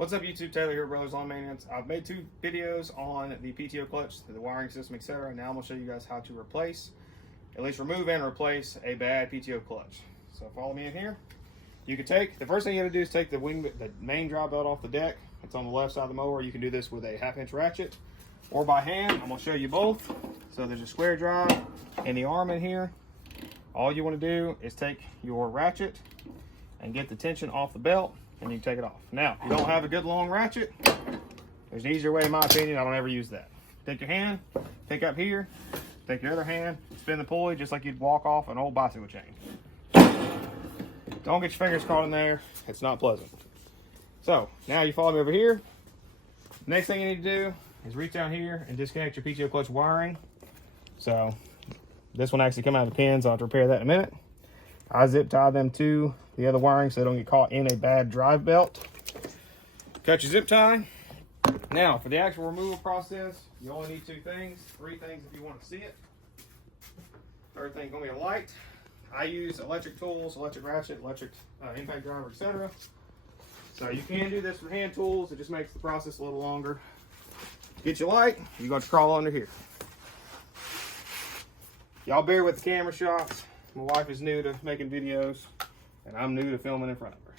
What's up YouTube, Taylor here, Brothers Lawn Maintenance. I've made 2 videos on the PTO clutch, the wiring system, etc. Now I'm going to show you guys how to replace, at least remove and replace a bad PTO clutch. So follow me in here. You can take, the first thing you got to do is take the main drive belt off the deck. It's on the left side of the mower. You can do this with a 1/2-inch ratchet or by hand. I'm going to show you both. So there's a square drive and the arm in here. All you want to do is take your ratchet and get the tension off the belt, and you can take it off. Now, if you don't have a good long ratchet, there's an easier way, in my opinion. I don't ever use that. Take your hand, take up here, take your other hand, spin the pulley just like you'd walk off an old bicycle chain. Don't get your fingers caught in there. It's not pleasant. So, now you follow me over here. Next thing you need to do is reach down here and disconnect your PTO clutch wiring. So, this one actually come out of the pins. I'll have to repair that in a minute. I zip tie them to the other wiring so they don't get caught in a bad drive belt. Cut your zip tie. Now, for the actual removal process, you only need 2 things, 3 things if you want to see it. Third thing is going to be a light. I use electric tools, electric ratchet, electric impact driver, etc. So you can do this with hand tools. It just makes the process a little longer. Get your light. You're going to crawl under here. Y'all bear with the camera shots. My wife is new to making videos, and I'm new to filming in front of her.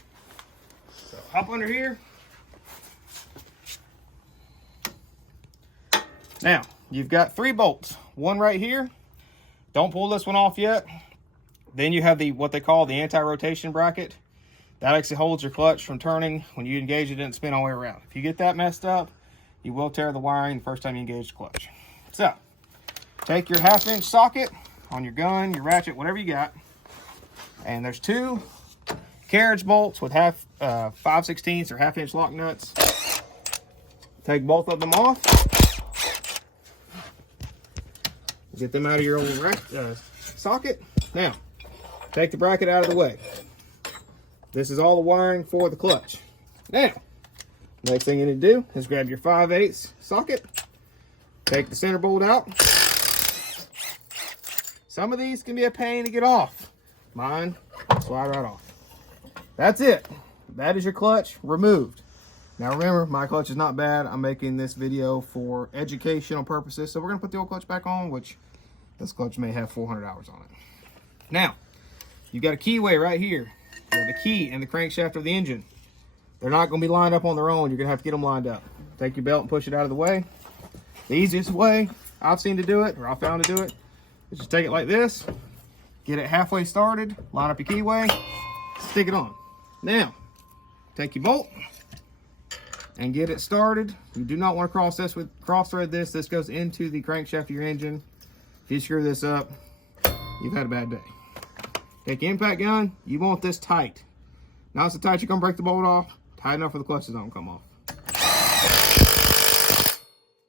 So hop under here. Now, you've got 3 bolts. One right here. Don't pull this one off yet. Then you have the what they call the anti-rotation bracket. That actually holds your clutch from turning when you engage it and spin all the way around. If you get that messed up, you will tear the wiring the first time you engage the clutch. So, take your 1/2-inch socket on your gun, your ratchet, whatever you got. And there's 2 carriage bolts with 5/16 or 1/2-inch lock nuts. Take both of them off. Get them out of your old socket. Now, take the bracket out of the way. This is all the wiring for the clutch. Now, next thing you need to do is grab your 5/8 socket. Take the center bolt out. Some of these can be a pain to get off. Mine slide right off. That's it. That is your clutch removed. Now remember, my clutch is not bad. I'm making this video for educational purposes. So we're going to put the old clutch back on, which this clutch may have 400 hours on it. Now, you got a keyway right here. You have the key and the crankshaft of the engine. They're not going to be lined up on their own. You're going to have to get them lined up. Take your belt and push it out of the way. The easiest way I've seen to do it, or I found to do it, is just take it like this, get it halfway started, line up your keyway, stick it on. Now, take your bolt and get it started. You do not want to cross thread this. This goes into the crankshaft of your engine. If you screw this up, you've had a bad day. Take your impact gun. You want this tight. Not so tight you're going to break the bolt off. Tight enough for the clutches don't come off.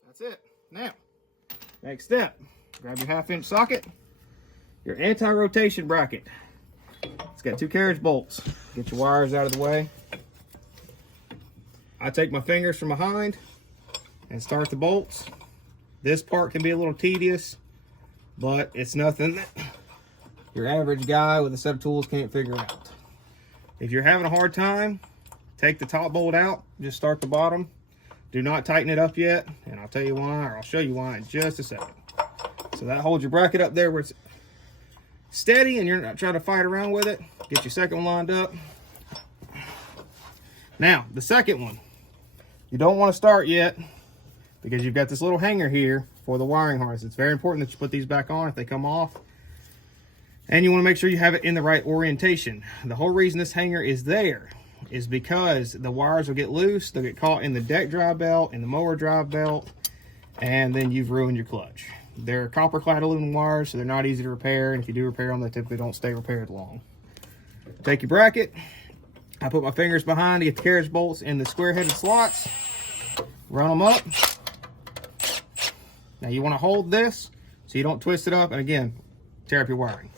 That's it. Now, next step. Grab your 1/2-inch socket, your anti-rotation bracket. It's got 2 carriage bolts. Get your wires out of the way. I take my fingers from behind and start the bolts. This part can be a little tedious, but it's nothing that your average guy with a set of tools can't figure out. If you're having a hard time, take the top bolt out, just start the bottom. Do not tighten it up yet, and I'll tell you why, or I'll show you why in just a second. So that holds your bracket up there where it's steady and you're not trying to fight around with it. Get your second one lined up. Now, the second one, you don't want to start yet because you've got this little hanger here for the wiring harness. It's very important that you put these back on if they come off. And you want to make sure you have it in the right orientation. The whole reason this hanger is there is because the wires will get loose. They'll get caught in the deck drive belt, in the mower drive belt, and then you've ruined your clutch. They're copper clad aluminum wires, so they're not easy to repair, and if you do repair them, they typically don't stay repaired long. Take your bracket. I put my fingers behind to get the carriage bolts in the square-headed slots. Run them up. Now you want to hold this so you don't twist it up, and again, tear up your wiring.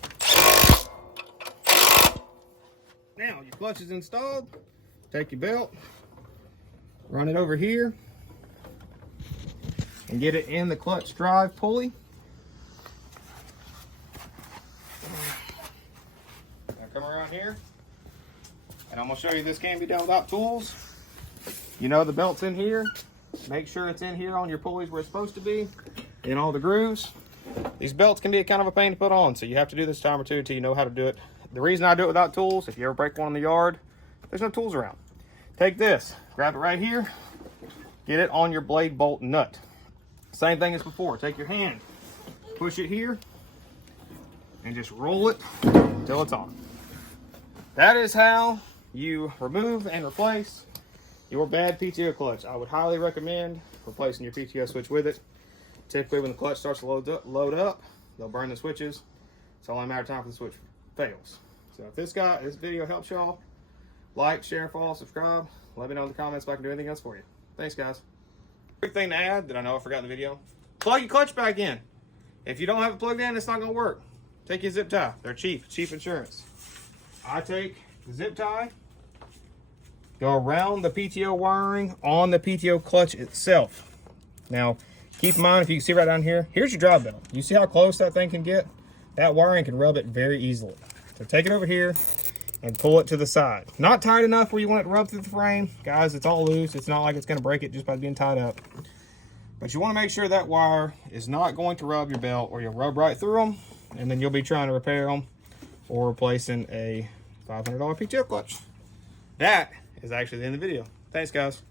Now your clutch is installed. Take your belt, run it over here, and get it in the clutch drive pulley. Now come around here, and I'm going to show you this can be done without tools. You know the belt's in here. Make sure it's in here on your pulleys where it's supposed to be, in all the grooves. These belts can be kind of a pain to put on, so you have to do this a time or two until you know how to do it. The reason I do it without tools, if you ever break one in the yard, there's no tools around. Take this, grab it right here, get it on your blade bolt nut. Same thing as before. Take your hand, push it here, and just roll it until it's on. That is how you remove and replace your bad PTO clutch. I would highly recommend replacing your PTO switch with it. Typically when the clutch starts to load up, they'll burn the switches. It's only a matter of time for the switch fails. So if this video helps y'all, like, share, follow, subscribe. Let me know in the comments if I can do anything else for you. Thanks, guys. Quick thing to add that I know I forgot in the video. Plug your clutch back in. If you don't have it plugged in, it's not going to work. Take your zip tie. They're cheap. Cheap insurance. I take the zip tie, go around the PTO wiring on the PTO clutch itself. Now, keep in mind, if you can see right down here, here's your drive belt. You see how close that thing can get? That wiring can rub it very easily. So take it over here and pull it to the side. Not tight enough where you want it to rub through the frame. Guys, it's all loose. It's not like it's going to break it just by being tied up. But you want to make sure that wire is not going to rub your belt, or you'll rub right through them, and then you'll be trying to repair them or replacing a $500 PTO clutch. That is actually the end of the video. Thanks, guys.